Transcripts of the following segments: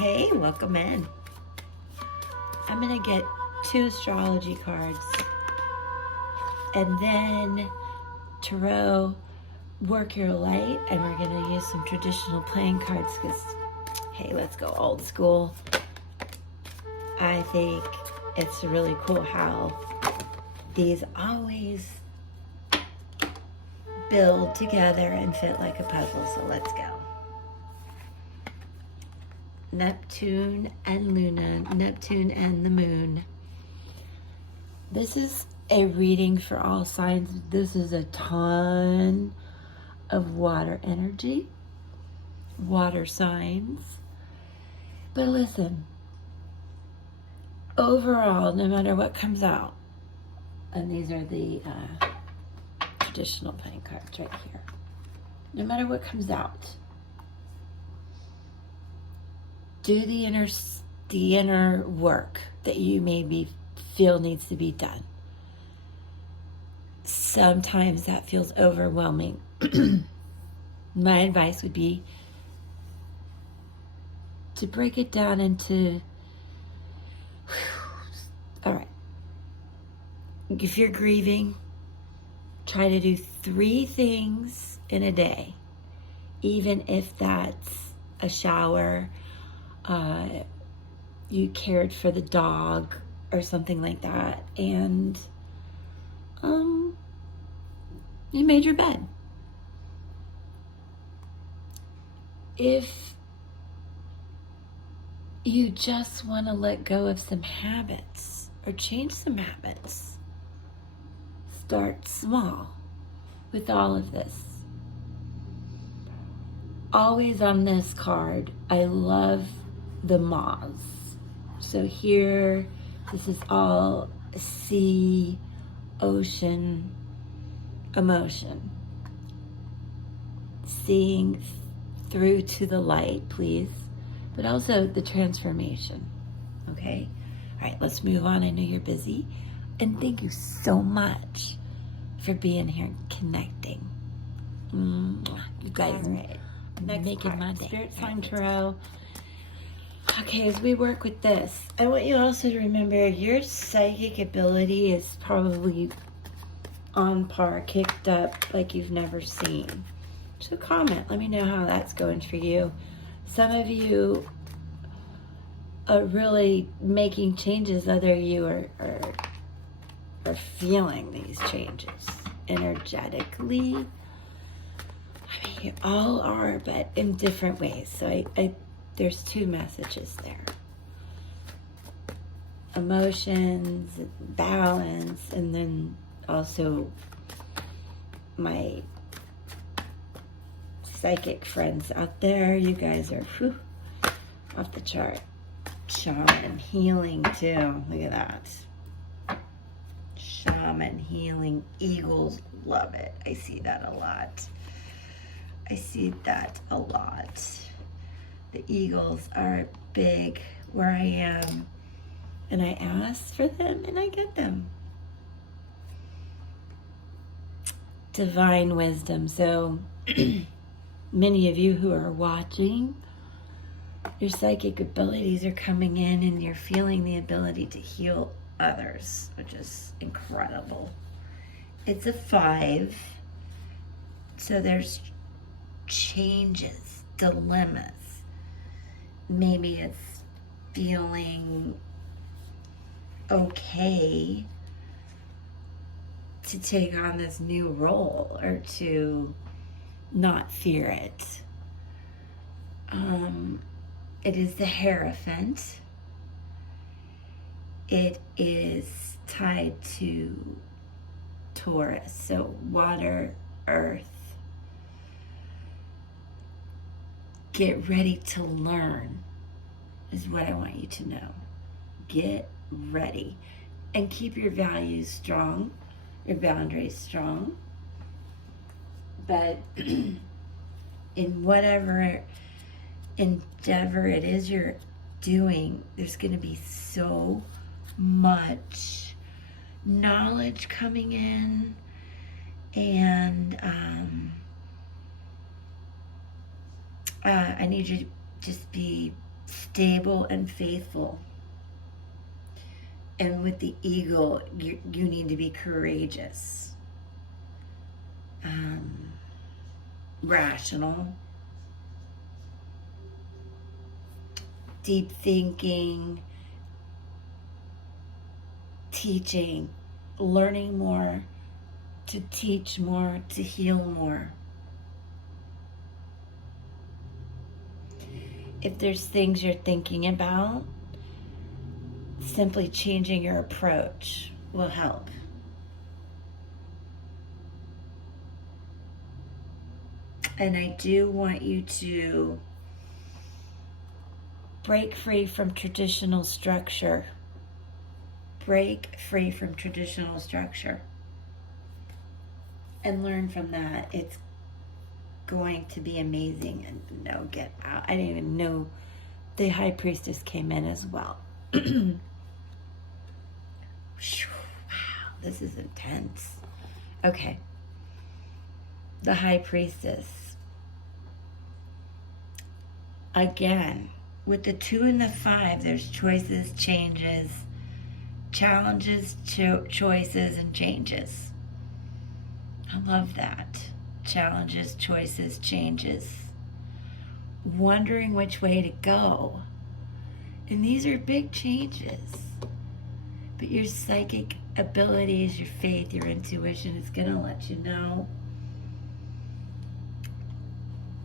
Hey, welcome in. I'm going to get 2 astrology cards and then Tarot, work your light, and we're going to use some traditional playing cards because, hey, let's go old school. I think it's really cool how these always build together and fit like a puzzle, so let's go. Neptune and Luna, Neptune and the moon. This is a reading for all signs. This is a ton of water energy, water signs. But listen, overall, no matter what comes out, and these are the traditional playing cards right here, no matter what comes out, do the inner work that you maybe feel needs to be done. Sometimes that feels overwhelming. My advice would be to break it down into, all right, if you're grieving, try to do 3 things in a day, even if that's a shower, you cared for the dog or something like that, and you made your bed. If you just want to let go of some habits or change some habits, start small with all of this. Always on this card, I love the moths. So here, this is all sea, ocean, emotion. Seeing through to the light, please, but also the transformation, okay? All right, let's move on. I know you're busy, and thank you so much for being here and connecting. You guys Next making part, my day. Spiritsong Tarot. Okay, as we work with this, I want you also to remember your psychic ability is probably on par, kicked up like you've never seen. So comment, let me know how that's going for you. Some of you are really making changes, other you are feeling these changes energetically. I mean, you all are, but in different ways. So there's 2 messages there. Emotions, balance, and then also my psychic friends out there. You guys are off the chart. Shaman healing too. Look at that. Shaman healing. Eagles love it. I see that a lot. I see that a lot. The eagles are big where I am, and I ask for them and I get them. Divine wisdom. So many of you who are watching, your psychic abilities are coming in and you're feeling the ability to heal others, which is incredible. It's a 5. So there's changes, dilemmas. Maybe it's feeling okay to take on this new role or to not fear it. It is the Hierophant. It is tied to Taurus, so water, earth. Get ready to learn is what I want you to know. Get ready and keep your values strong, your boundaries strong. But in whatever endeavor it is you're doing, there's going to be so much knowledge coming in, and I need you to just be stable and faithful. And with the eagle, you need to be courageous, rational, deep thinking, teaching, learning more, to teach more, to heal more. If there's things you're thinking about, simply changing your approach will help. And I do want you to break free from traditional structure. Break free from traditional structure. And learn from that. It's going to be amazing. And no, get out. I didn't even know the High Priestess came in as well. Wow, this is intense. Okay. The High Priestess. Again, with the 2 and the 5, there's choices, changes, challenges, choices, and changes. I love that. Challenges, choices, changes. Wondering which way to go. And these are big changes. But your psychic abilities, your faith, your intuition is going to let you know.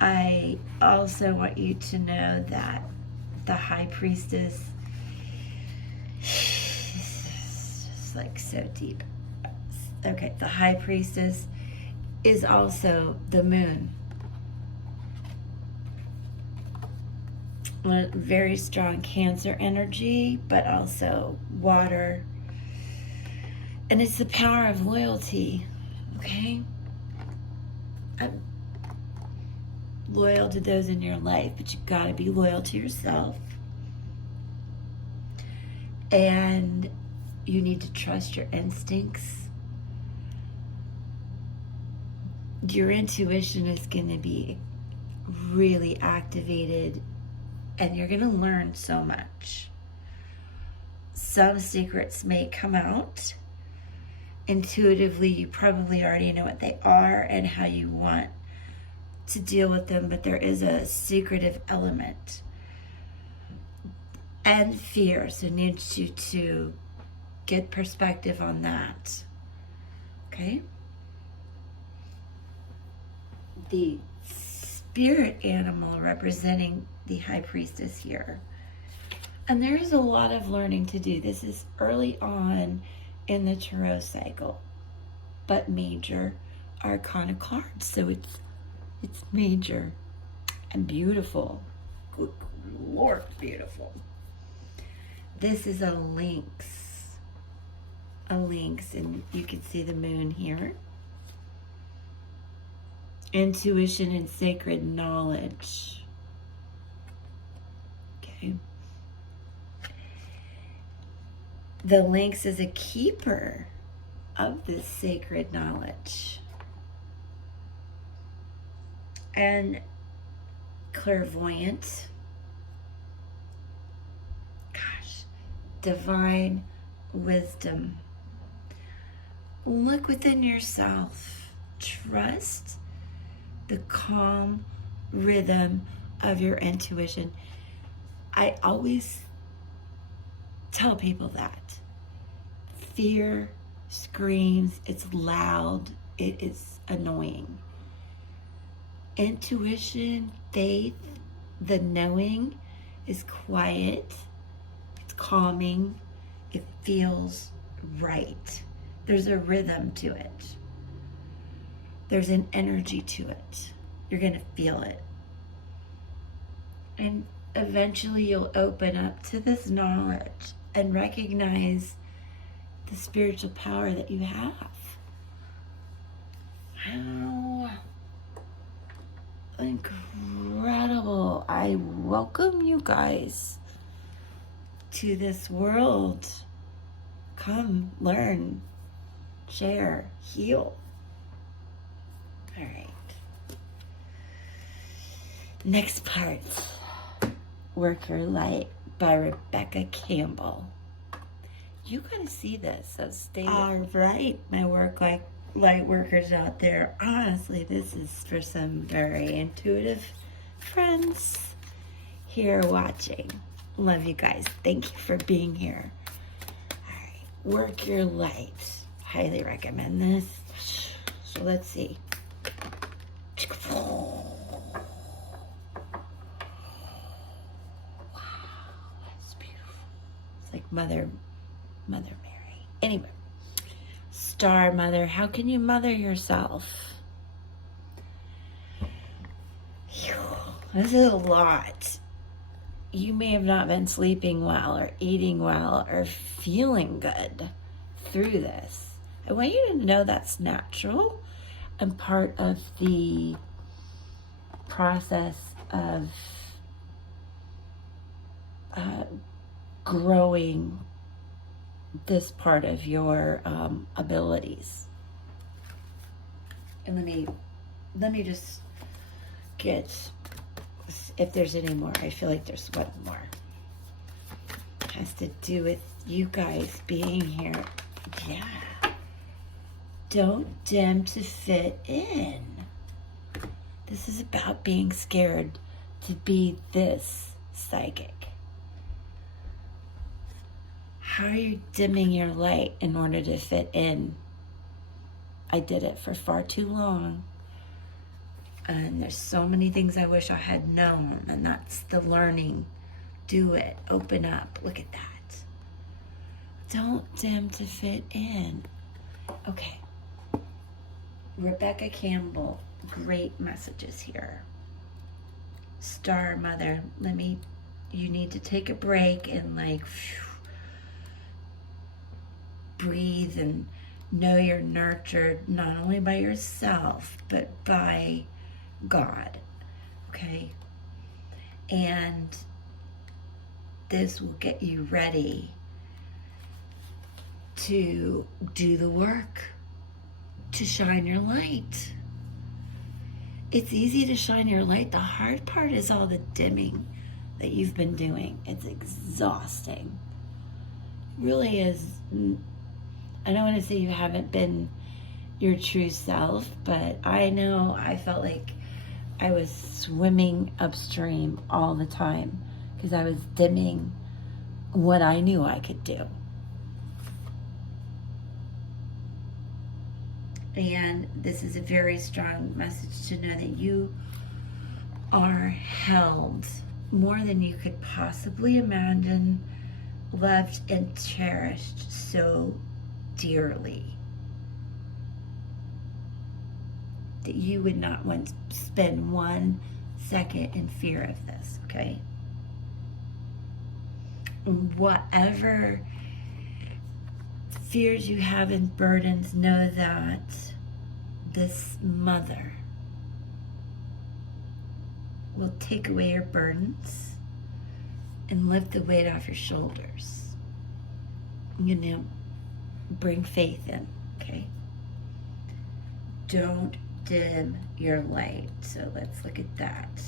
I also want you to know that the High Priestess is just like so deep. Okay, the High Priestess is also the moon. Very strong Cancer energy, but also water. And it's the power of loyalty, okay? I'm loyal to those in your life, but you gotta be loyal to yourself. And you need to trust your instincts. Your intuition is gonna be really activated, and you're gonna learn so much. Some secrets may come out. Intuitively, you probably already know what they are and how you want to deal with them, but there is a secretive element and fear, so it needs you to get perspective on that. Okay? The spirit animal representing the High Priestess here. And there is a lot of learning to do. This is early on in the Tarot cycle, but major arcana cards, so it's major and beautiful. Good Lord, beautiful. This is a lynx, and you can see the moon here. Intuition and sacred knowledge. Okay. The lynx is a keeper of this sacred knowledge. And clairvoyant. Gosh. Divine wisdom. Look within yourself. Trust the calm rhythm of your intuition. I always tell people that. Fear screams, it's loud, it is annoying. Intuition, faith, the knowing is quiet, it's calming, it feels right. There's a rhythm to it. There's an energy to it. You're going to feel it. And eventually you'll open up to this knowledge and recognize the spiritual power that you have. How incredible. I welcome you guys to this world. Come, learn, share, heal. All right. Next part. Work Your Light by Rebecca Campbell. You gotta see this, so stay with me. All right, my light workers out there. Honestly, this is for some very intuitive friends here watching. Love you guys. Thank you for being here. All right, Work Your Light. Highly recommend this. So let's see. Wow, that's beautiful. It's like Mother Mary. Anyway, Star Mother, how can you mother yourself? Whew, this is a lot. You may have not been sleeping well or eating well or feeling good through this. I want you to know that's natural and part of the process of growing this part of your abilities. And let me just get, if there's any more. I feel like there's one more. It has to do with you guys being here. Yeah. Don't dim to fit in. This is about being scared to be this psychic. How are you dimming your light in order to fit in? I did it for far too long. And there's so many things I wish I had known. And that's the learning. Do it. Open up. Look at that. Don't dim to fit in. Okay. Rebecca Campbell. Great messages here. Star Mother. You need to take a break and breathe and know you're nurtured not only by yourself but by God, okay? And this will get you ready to do the work, to shine your light. It's easy to shine your light. The hard part is all the dimming that you've been doing. It's exhausting. It really is. I don't want to say you haven't been your true self, but I know I felt like I was swimming upstream all the time because I was dimming what I knew I could do. And this is a very strong message to know that you are held more than you could possibly imagine, loved and cherished so dearly that you would not want to spend 1 second in fear of this, okay? Whatever fears you have and burdens, know that this mother will take away your burdens and lift the weight off your shoulders. You know, bring faith in, okay? Don't dim your light. So let's look at that.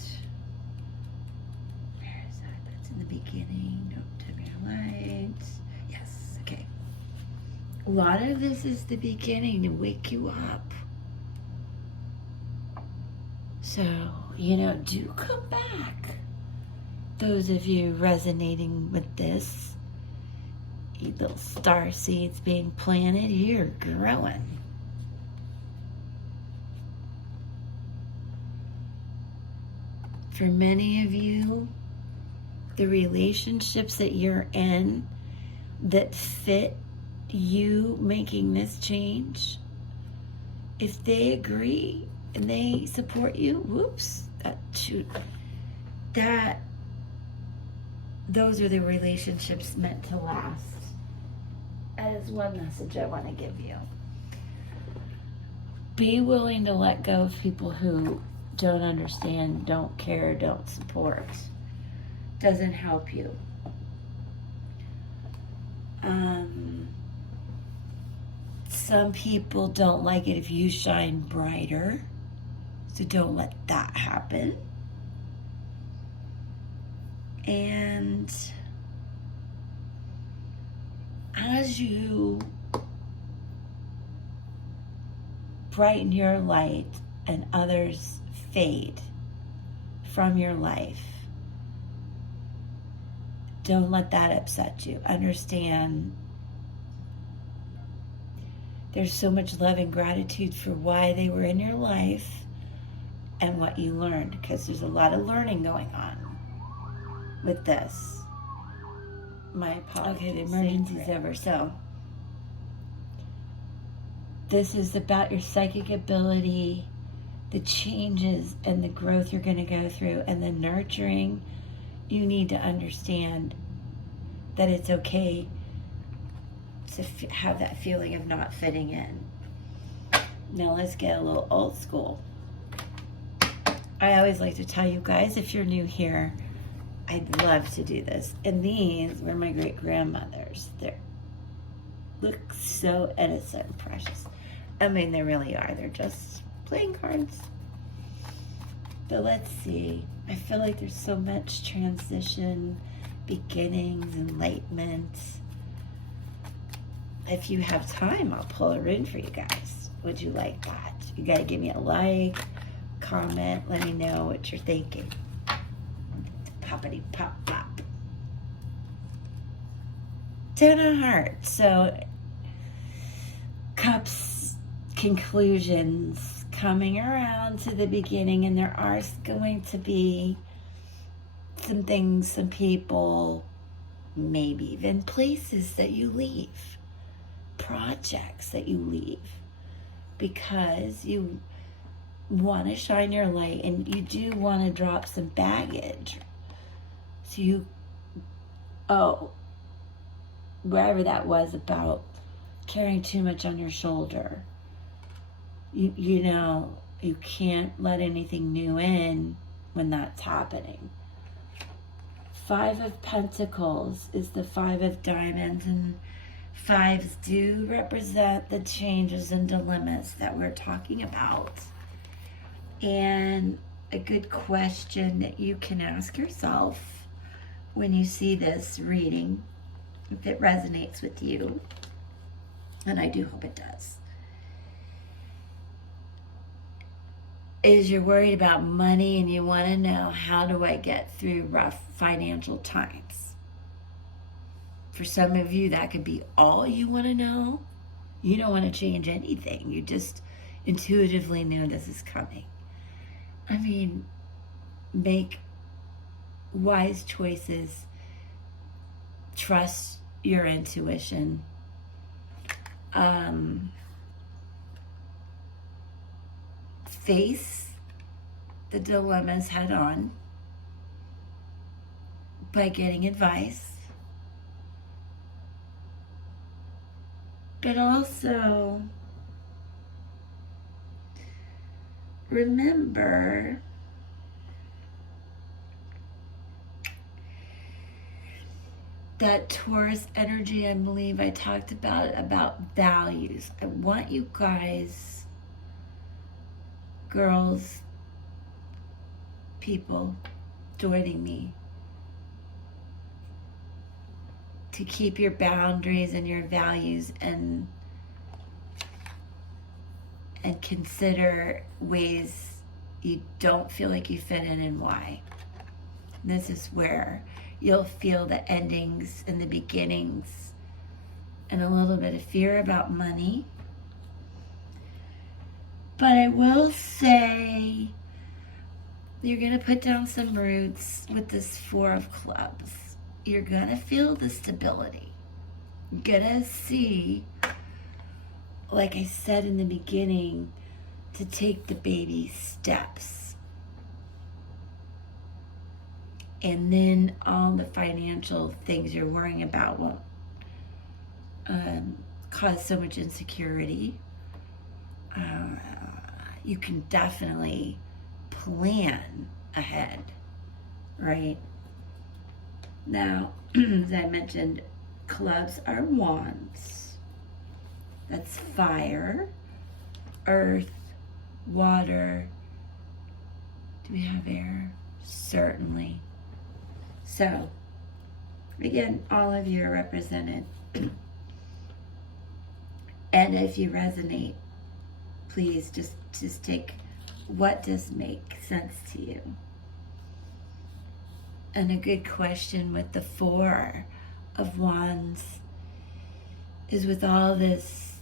Where is that? That's in the beginning. Don't dim your light. Yes, okay. A lot of this is the beginning to wake you up. So, do come back. Those of you resonating with this, you little star seeds being planted, you're growing. For many of you, the relationships that you're in that fit you making this change, if they agree and they support you, those are the relationships meant to last. That is one message I want to give you. Be willing to let go of people who don't understand, don't care, don't support. Doesn't help you. Some people don't like it if you shine brighter, so don't let that happen. And as you brighten your light and others fade from your life, don't let that upset you. Understand there's so much love and gratitude for why they were in your life and what you learned, because there's a lot of learning going on with this. My apologies. Okay, the emergency's over. So this is about your psychic ability, the changes and the growth you're going to go through, and the nurturing. You need to understand that it's okay to have that feeling of not fitting in. Now let's get a little old school. I always like to tell you guys, if you're new here, I'd love to do this. And these were my great-grandmothers. They look so innocent and precious. I mean, they really are. They're just playing cards. But let's see. I feel like there's so much transition, beginnings, enlightenment. If you have time, I'll pull a rune for you guys. Would you like that? You got to give me a like, comment, let me know what you're thinking. Poppity pop pop. Ten of Hearts. So, Cups, conclusions, coming around to the beginning, and there are going to be some things, some people, maybe even places that you leave, projects that you leave, because you want to shine your light and you do want to drop some baggage. So you, wherever that was about carrying too much on your shoulder, you know, you can't let anything new in when that's happening. Five of Pentacles is the Five of Diamonds, and fives do represent the changes and dilemmas that we're talking about. And a good question that you can ask yourself when you see this reading, if it resonates with you, and I do hope it does, is you're worried about money and you want to know, how do I get through rough financial times? For some of you, that could be all you want to know. You don't want to change anything. You just intuitively know this is coming. I mean, make wise choices. Trust your intuition. Face the dilemmas head on by getting advice. But also remember that Taurus energy, I believe I talked about values. I want you guys, girls, people joining me, to keep your boundaries and your values, and consider ways you don't feel like you fit in and why. This is where you'll feel the endings and the beginnings, and a little bit of fear about money. But I will say, you're going to put down some roots with this Four of Clubs. You're going to feel the stability. You're going to see, like I said in the beginning, to take the baby steps. And then all the financial things you're worrying about won't cause so much insecurity. You can definitely plan ahead, right? Now, as I mentioned, clubs are wands. That's fire, earth, water. Do we have air? Certainly. So, again, all of you are represented. And if you resonate, please just take what does make sense to you. And a good question with the Four of Wands is, with all this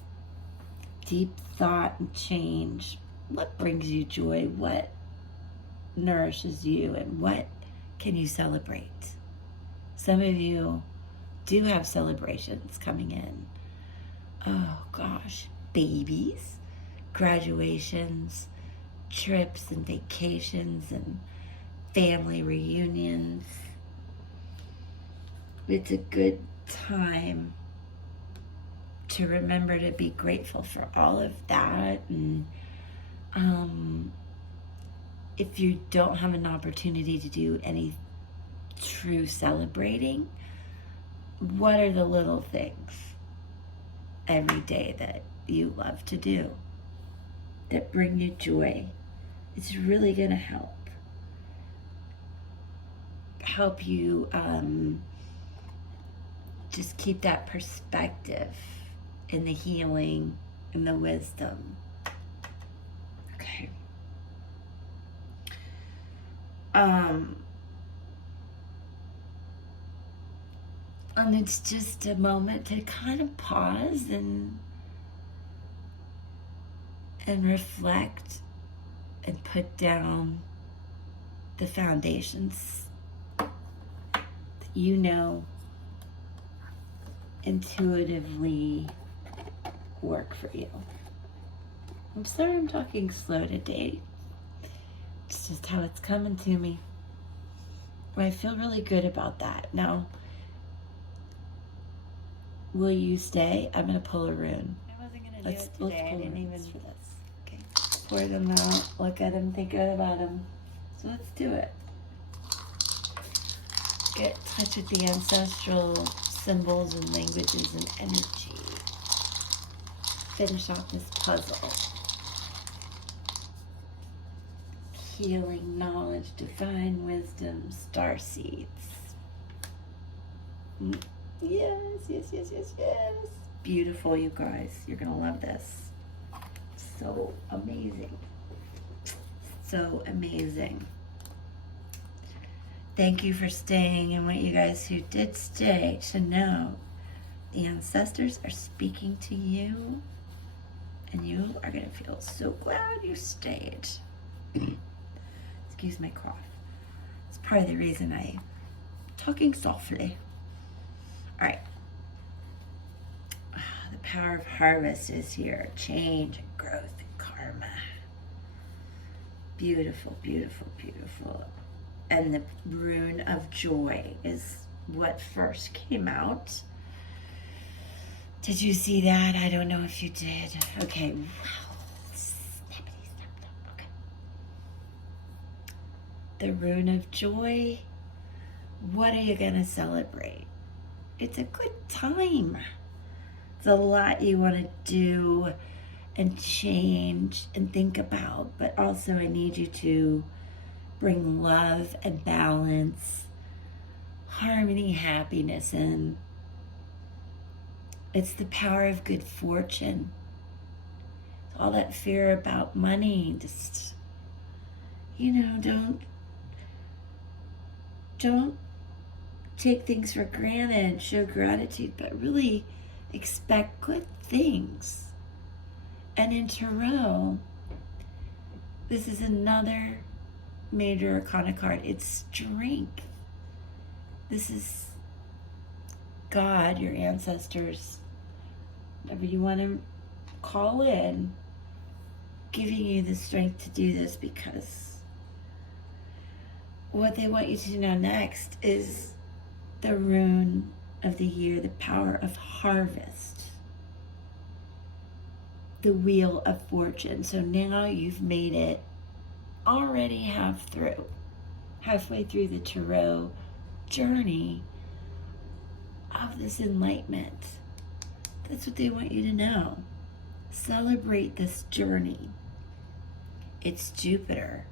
deep thought and change, what brings you joy? What nourishes you? And what can you celebrate? Some of you do have celebrations coming in. Oh gosh, babies, graduations, trips and vacations and family reunions. It's a good time to remember to be grateful for all of that. And if you don't have an opportunity to do any true celebrating, what are the little things every day that you love to do that bring you joy? It's really going to help you just keep that perspective in the healing and the wisdom. Okay. And it's just a moment to kind of pause and reflect and put down the foundations that you know intuitively work for you. I'm sorry I'm talking slow today. It's just how it's coming to me. I feel really good about that. Now, will you stay? I'm going to pull a rune. I wasn't going to do it today. I didn't even for this. Okay. Pour them out, look at them, think about them. So let's do it. Get in touch with the ancestral symbols and languages and energy. Finish off this puzzle. Healing knowledge, divine wisdom, star seeds. Yes, yes, yes, yes, yes. Beautiful, you guys. You're going to love this. So amazing. So amazing. Thank you for staying. I want you guys who did stay to know the ancestors are speaking to you, and you are going to feel so glad you stayed. Excuse my cough. It's part of the reason I'm talking softly. All right. The power of harvest is here. Change and growth and karma. Beautiful, beautiful, beautiful. And the rune of joy is what first came out. Did you see that? I don't know if you did. Okay. Wow. Snappity, snap. Okay. The rune of joy. What are you going to celebrate? It's a good time. It's a lot you want to do and change and think about, but also I need you to bring love and balance, harmony, happiness in. It's the power of good fortune. All that fear about money, just, don't take things for granted, show gratitude, but really expect good things. And in Tarot, this is another major arcana card. It's strength. This is God, your ancestors, whatever you want to call in, giving you the strength to do this, because what they want you to know next is the rune of the year, the power of harvest, the wheel of fortune. So now you've made it already halfway through the Tarot journey of this enlightenment. That's what they want you to know. Celebrate this journey. It's Jupiter.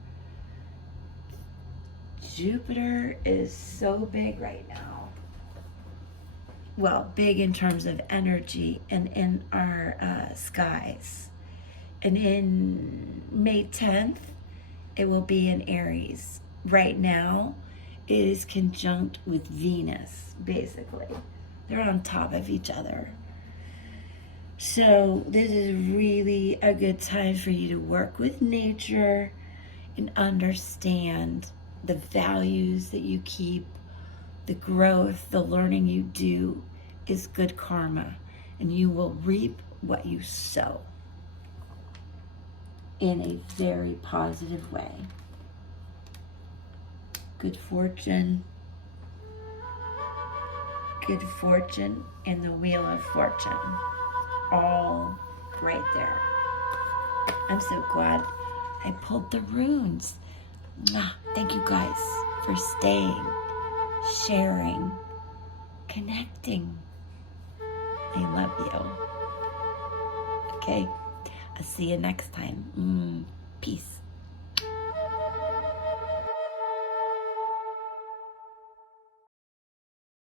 Jupiter is so big right now. Well, big in terms of energy and in our skies. And in May 10th, it will be in Aries. Right now, it is conjunct with Venus, basically. They're on top of each other. So this is really a good time for you to work with nature and understand the values that you keep, the growth, the learning you do is good karma, and you will reap what you sow in a very positive way. Good fortune, and the Wheel of Fortune, all right there. I'm so glad I pulled the runes. Thank you guys for staying, sharing, connecting. I love you. Okay, I'll see you next time. Peace.